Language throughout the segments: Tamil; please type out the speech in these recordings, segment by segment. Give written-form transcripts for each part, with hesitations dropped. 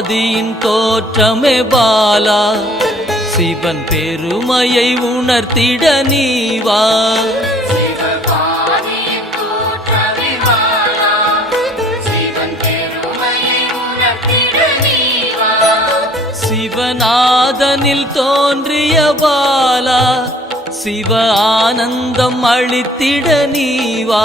ஆதியின் தோற்றமே பாலா, சிவன் பெருமையை உணர்த்திட நீவா. சிவநாதனில் தோன்றிய பாலா, சிவ ஆனந்தம் அளித்திட நீவா.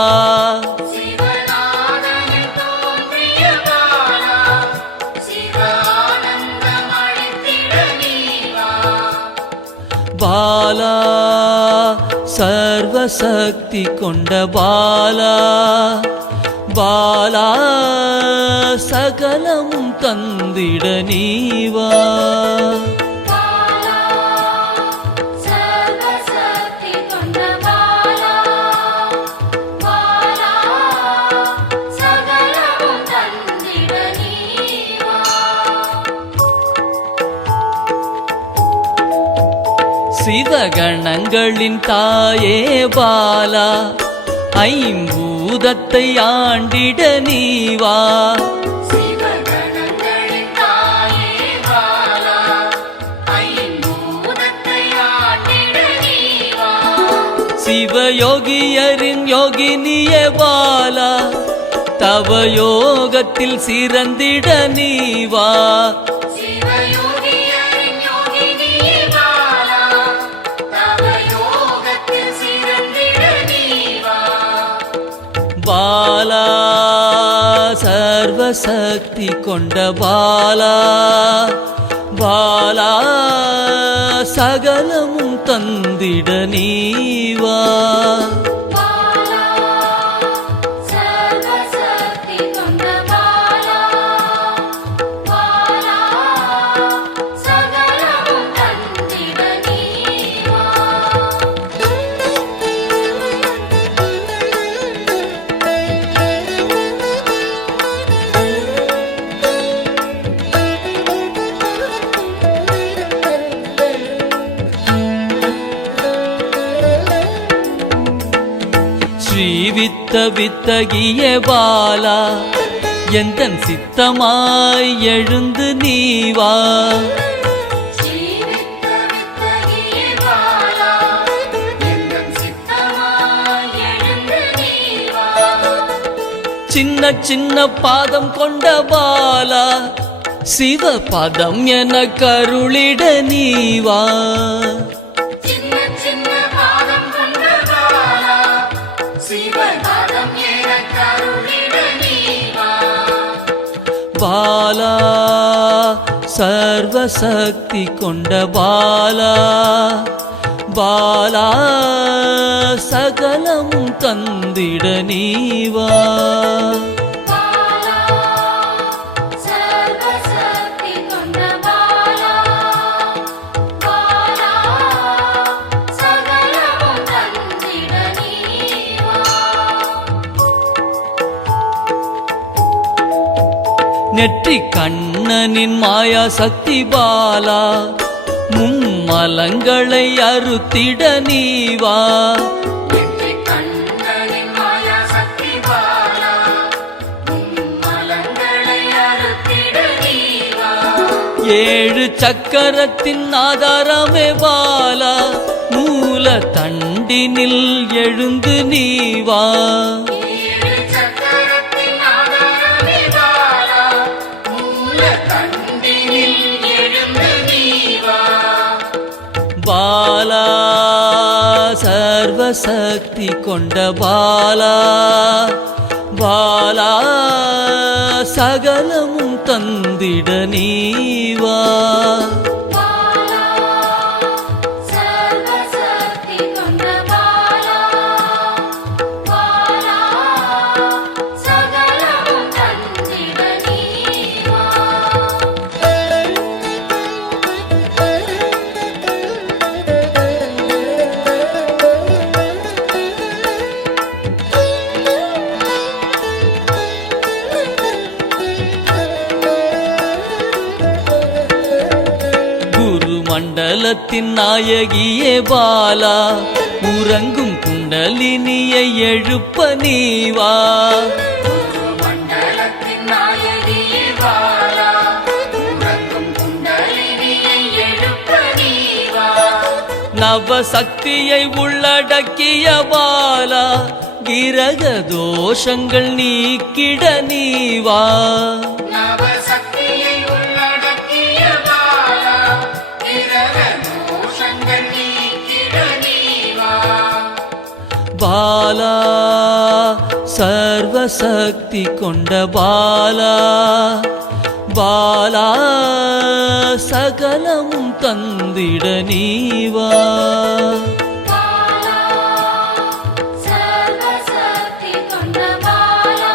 பாலா சர்வசக்தி கொண்ட பாலா, பாலா சகலமும் தந்திட நீவா. சிவகணங்களின் தாயே பாலா, ஐம்பூதத்தை ஆண்டிட நீவா. சிவயோகியரின் யோகினியே பாலா, தவ யோகத்தில் சிறந்திட நீவா. பாலா சர்வசக்தி கொண்ட பாலா, பாலா சகலமும் தந்திட நீவா. ஸ்ரீவித்த வித்தகிய பாலா, எந்தன் சித்தமாய் எழுந்து நீவா. சின்ன சின்ன பாதம் கொண்ட பாலா, சிவ பதம் என கருளிட நீவா. பாலா சர்வசக்தி கொண்ட பாலா, பாலா சகலமும் தந்திட நீவா. நெற்றி கண்ணனின் மாயா சக்தி பாலா, மும்மலங்களை அறுத்திட நீவா. ஏழு சக்கரத்தின் ஆதாரமே பாலா, மூல தண்டினில் எழுந்து நீவா. பாலா சர்வசக்தி கொண்ட பாலா, பாலா சகலமும் தந்திட நீவா. மண்டலத்தின் நாயகியே பாலா, உறங்கும் குண்டலினியை எழுப்ப நீவா. மண்டலத்தின் நாயகியே பாலா, நவசக்தியை உள்ளடக்கிய பாலா கிரக தோஷங்கள் நீக்கிட நீவா நவசக்தியை உள்ளடக்கிய பாலா கிரக தோஷங்கள் நீக்கிட நீவா பாலா சர்வசக்தி கொண்ட பாலா பாலா சகலமும் தந்திட நீவா பாலா சர்வசக்தி கொண்ட பாலா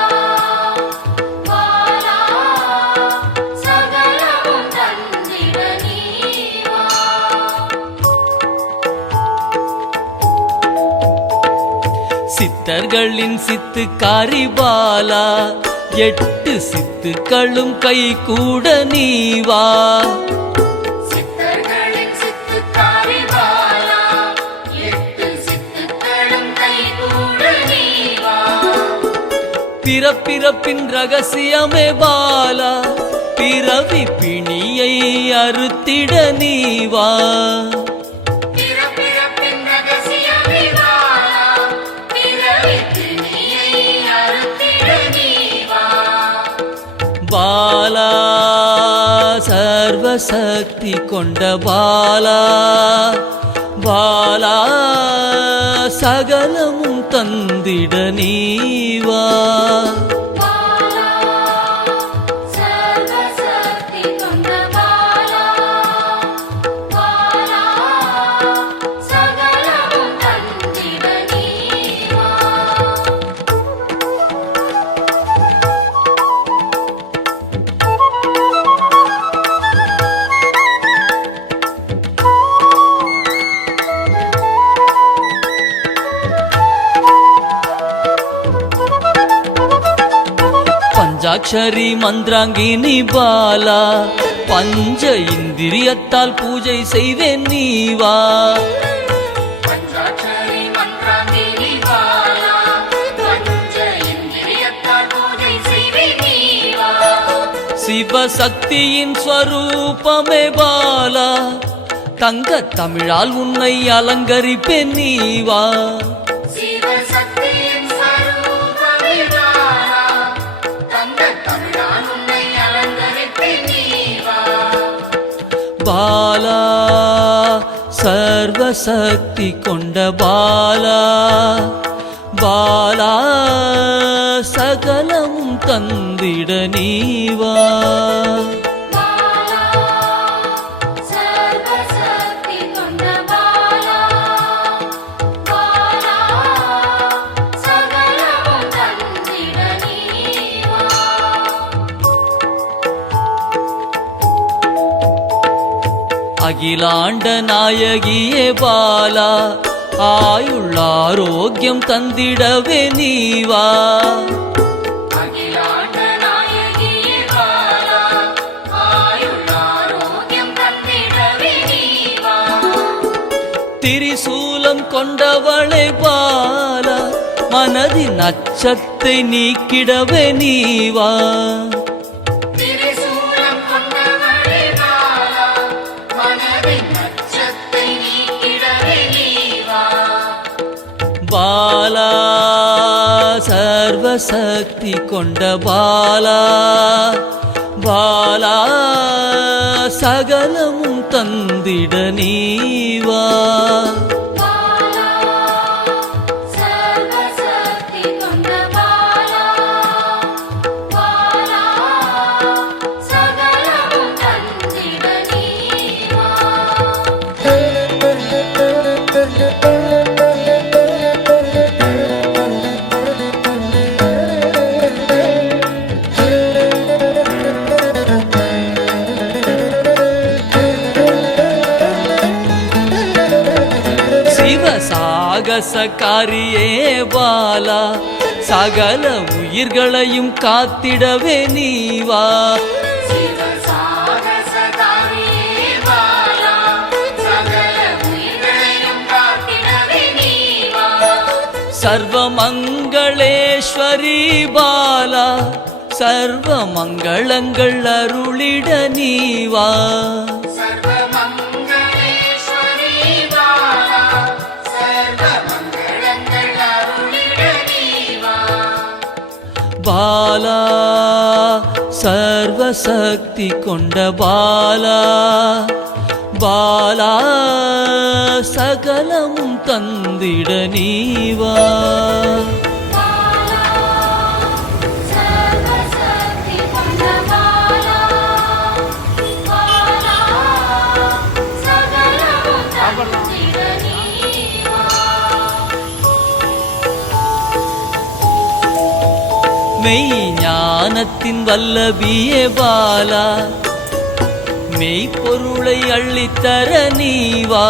பாலா சகலமும் தந்திட நீவா சித்தர்களின் சித்துக்காரி பாலா 8 சித்துக்களும் கை கூட நீவா சித்தர்களின் சித்துக்காரி பாலா 8 சித்துக்களும் கைகூட நீவா பிறப்பிறப்பின் ரகசியமே பாலா பிறவி பிணியை அறுத்திட நீவா பிறப்பிறப்பின் ரகசியமே பாலா பிறவி பிணியை அறுத்திட நீவா பாலா சர்வசக்தி கொண்ட பாலா பாலா சகலமும் தந்திட நீவா பாலா சர்வசக்தி கொண்ட பாலா பாலா சகலமும் தந்திட நீவா பஞ்சாட்சரி மந்திராங்கினி பாலா பஞ்ச இந்திரியத்தால் பூஜை செய்வேன் நீவா பஞ்சாட்சரி மந்திராங்கினி பாலா பஞ்ச இந்திரியத்தால் பூஜை செய்வே நீவா சிவசக்தியின் ஸ்வரூபமே பாலா தங்க தமிழால் உன்னை அலங்கரிப்பேன் நீவா சிவசக்தியின் ஸ்வரூபமே பாலா தங்க தமிழால் உன்னை அலங்கரிப்பேன் நீவா பாலா சர்வசக்தி கொண்ட பாலா பாலா சகலமும் தந்திட நீவா பாலா சர்வசக்தி கொண்ட பாலா பாலா சகலமும் தந்திட நீவா அகிலாண்ட நாயகியே பாலா ஆயுள் ஆரோக்கியம் தந்திடவே நீவா அகிலாண்ட நாயகியே பாலா ஆயுள் ஆரோக்கியம் தந்திடவே நீவா திரிசூலம் கொண்டவளை பாலா மனதின் அச்சத்தை நீக்கிடவே நீவா திரிசூலம் கொண்டவளே பாலா மனதின் அச்சத்தை நீக்கிடவே நீவா பாலா சர்வசக்தி கொண்ட பாலா பாலா சகலமும் தந்திட நீவா பாலா சர்வசக்தி கொண்ட பாலா பாலா சகலமும் தந்திட நீவா சாகசக்காரியே பாலா சகல உயிர்களையும் காத்திடவே நீவா சிவசாகசகாரியே பாலா சகல உயிர்களையும் காத்திடவே நீவா சர்வமங்களேஸ்வரி பாலா சர்வ மங்களங்கள் அருளிட நீவா சர்வமங்களேஸ்வரி பாலா பாலா சர்வசக்தி கொண்ட பாலா பாலா சகலமும் தந்திட நீவா பாலா சர்வசக்தி கொண்ட பாலா பாலா சகலமும் தந்திட நீவா மெய்ஞானத்தின் வல்லபியே பாலா மெய்ப்பொருளை அள்ளித்தர நீவா